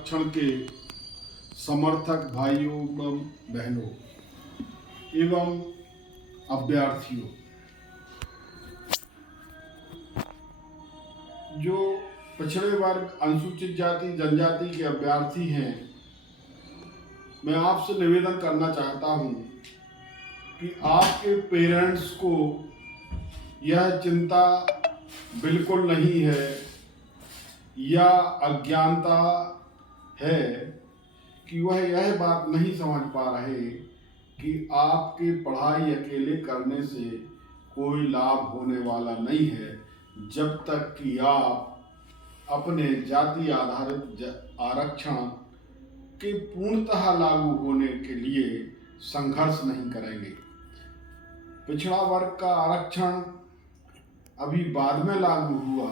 आरक्षण के समर्थक भाइयों एवं बहनों एवं अभ्यर्थियों, जो पिछड़े वर्ग अनुसूचित जाति जनजाति के अभ्यर्थी हैं, मैं आपसे निवेदन करना चाहता हूं कि आपके पेरेंट्स को यह चिंता बिल्कुल नहीं है या अज्ञानता है कि वह यह बात नहीं समझ पा रहे कि आपके पढ़ाई अकेले करने से कोई लाभ होने वाला नहीं है, जब तक कि आप अपने जाति आधारित आरक्षण के पूर्णतः लागू होने के लिए संघर्ष नहीं करेंगे। पिछड़ा वर्ग का आरक्षण अभी बाद में लागू हुआ,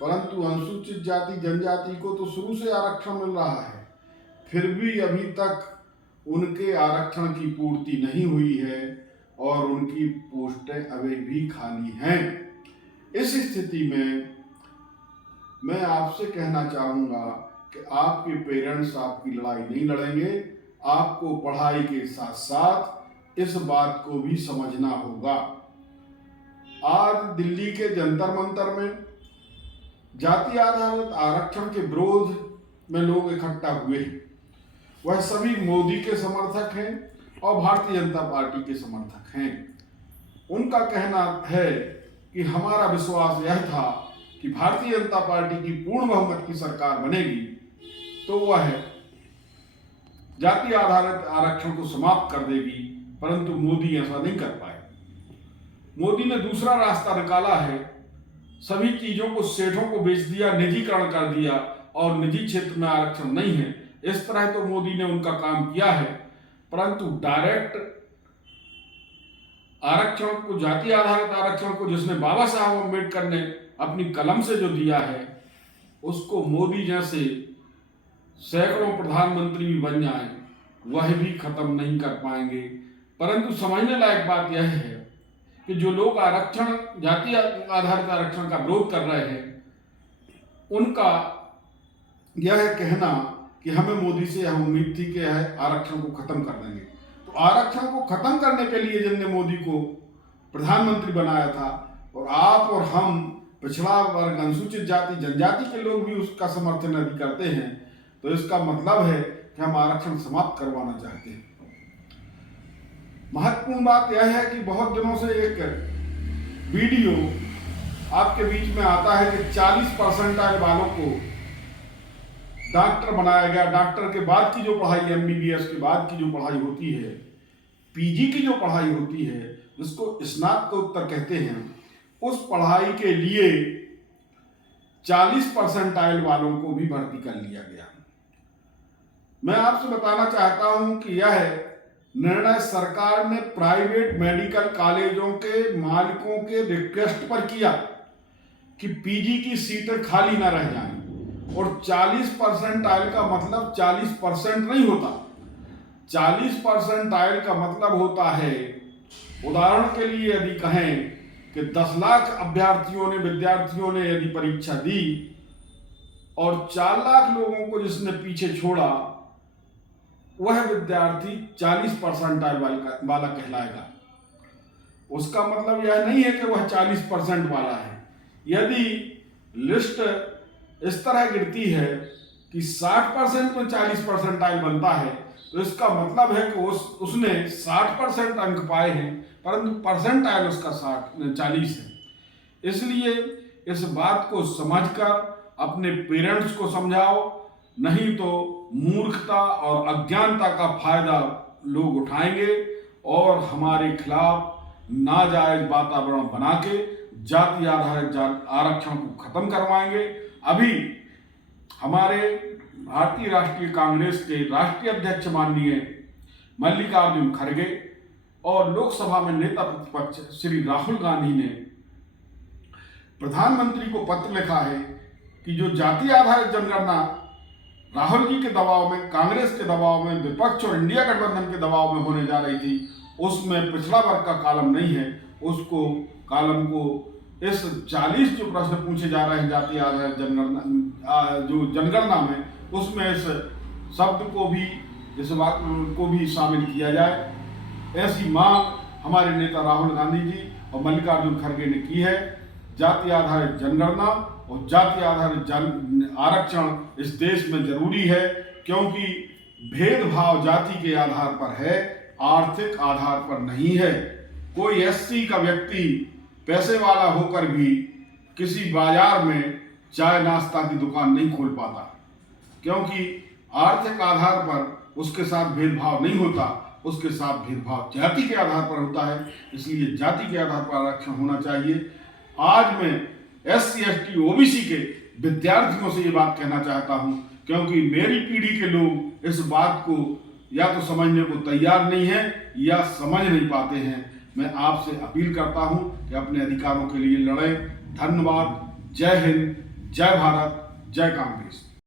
परंतु अनुसूचित जाति जनजाति को तो शुरू से आरक्षण मिल रहा है, फिर भी अभी तक उनके आरक्षण की पूर्ति नहीं हुई है और उनकी पोस्टें अभी भी खाली हैं। इस स्थिति में मैं आपसे कहना चाहूँगा कि आपके पेरेंट्स आपकी लड़ाई नहीं लड़ेंगे। आपको पढ़ाई के साथ साथ इस बात को भी समझना होगा। आज दिल्ली के जंतर मंतर में जाति आधारित आरक्षण के विरोध में लोग इकट्ठा हुए हैं। वह सभी मोदी के समर्थक हैं और भारतीय जनता पार्टी के समर्थक हैं। उनका कहना है कि हमारा विश्वास यह था कि भारतीय जनता पार्टी की पूर्ण बहुमत की सरकार बनेगी तो वह जाति आधारित आरक्षण को समाप्त कर देगी, परंतु मोदी ऐसा नहीं कर पाए। मोदी ने दूसरा रास्ता निकाला है, सभी चीजों को सेठों को बेच दिया, निजीकरण कर दिया और निजी क्षेत्र में आरक्षण नहीं है। इस तरह तो मोदी ने उनका काम किया है, परंतु डायरेक्ट आरक्षण को, जाति आधारित आरक्षण को जिसने बाबा साहब अम्बेडकर ने अपनी कलम से जो दिया है, उसको मोदी जैसे सैकड़ों प्रधानमंत्री भी बन जाएं, वह भी खत्म नहीं कर पाएंगे। परंतु समझने लायक बात यह है कि जो लोग आरक्षण, जाति आधारित आरक्षण का विरोध कर रहे हैं, उनका यह कहना कि हमें मोदी से यह उम्मीद थी कि यह आरक्षण को खत्म कर देंगे। तो आरक्षण को खत्म करने के लिए जिनने मोदी को प्रधानमंत्री बनाया था, और आप और हम पिछड़ा वर्ग, अनुसूचित जाति जनजाति के लोग भी उसका समर्थन यदि करते हैं, तो इसका मतलब है कि हम आरक्षण समाप्त करवाना चाहते हैं। महत्वपूर्ण बात यह है कि बहुत दिनों से एक वीडियो आपके बीच में आता है कि 40% वालों को डॉक्टर बनाया गया। डॉक्टर के बाद की जो पढ़ाई, एमबीबीएस के बाद की जो पढ़ाई होती है, पीजी की जो पढ़ाई होती है, जिसको स्नातकोत्तर कहते हैं, उस पढ़ाई के लिए 40% वालों को भी भर्ती कर लिया गया। मैं आपसे बताना चाहता हूं कि यह निर्णय सरकार ने प्राइवेट मेडिकल कॉलेजों के मालिकों के रिक्वेस्ट पर किया कि पीजी की सीटें खाली ना रह जाएं। और 40% का मतलब 40% नहीं होता। 40% का मतलब होता है, उदाहरण के लिए यदि कहें कि 10 लाख विद्यार्थियों ने यदि परीक्षा दी और 4 लाख लोगों को जिसने पीछे छोड़ा, वह विद्यार्थी 40% वाला कहलाएगा। उसका मतलब यह नहीं है कि वह 40% वाला है। यदि लिस्ट इस तरह गिरती है कि 60% में 40% बनता है, तो इसका मतलब है कि उसने 60% अंक पाए हैं, परंतु परसेंटाइल उसका 40 है। इसलिए इस बात को समझकर अपने पेरेंट्स को समझाओ, नहीं तो मूर्खता और अज्ञानता का फायदा लोग उठाएंगे और हमारे खिलाफ नाजायज वातावरण बना के जाति आधारित आरक्षण को खत्म करवाएंगे। अभी हमारे भारतीय राष्ट्रीय कांग्रेस के राष्ट्रीय अध्यक्ष माननीय मल्लिकार्जुन खड़गे और लोकसभा में नेता प्रतिपक्ष श्री राहुल गांधी ने प्रधानमंत्री को पत्र लिखा है कि जो जाति आधारित जनगणना राहुल जी के दबाव में, कांग्रेस के दबाव में, विपक्ष और इंडिया गठबंधन के दबाव में होने जा रही थी, उसमें पिछड़ा वर्ग का कॉलम नहीं है। उसको कॉलम को इस 40 जो प्रश्न पूछे जा रहे हैं जाति आधारित जनगणना में, उसमें इस शब्द को भी, इस बात को भी शामिल किया जाए। ऐसी मांग हमारे नेता राहुल गांधी जी और मल्लिकार्जुन खड़गे ने की है। जाति आधारित जनगणना और जाति आधारित आरक्षण इस देश में जरूरी है, क्योंकि भेदभाव जाति के आधार पर है, आर्थिक आधार पर नहीं है। कोई एससी का व्यक्ति पैसे वाला होकर भी किसी बाजार में चाय नाश्ता की दुकान नहीं खोल पाता, क्योंकि आर्थिक आधार पर उसके साथ भेदभाव नहीं होता, उसके साथ भेदभाव जाति के आधार पर होता है। इसलिए जाति के आधार पर आरक्षण होना चाहिए। आज मैं SC ST OBC के विद्यार्थियों से ये बात कहना चाहता हूँ, क्योंकि मेरी पीढ़ी के लोग इस बात को या तो समझने को तैयार नहीं है या समझ नहीं पाते हैं। मैं आपसे अपील करता हूँ कि अपने अधिकारों के लिए लड़ें। धन्यवाद। जय हिंद, जय भारत, जय कांग्रेस।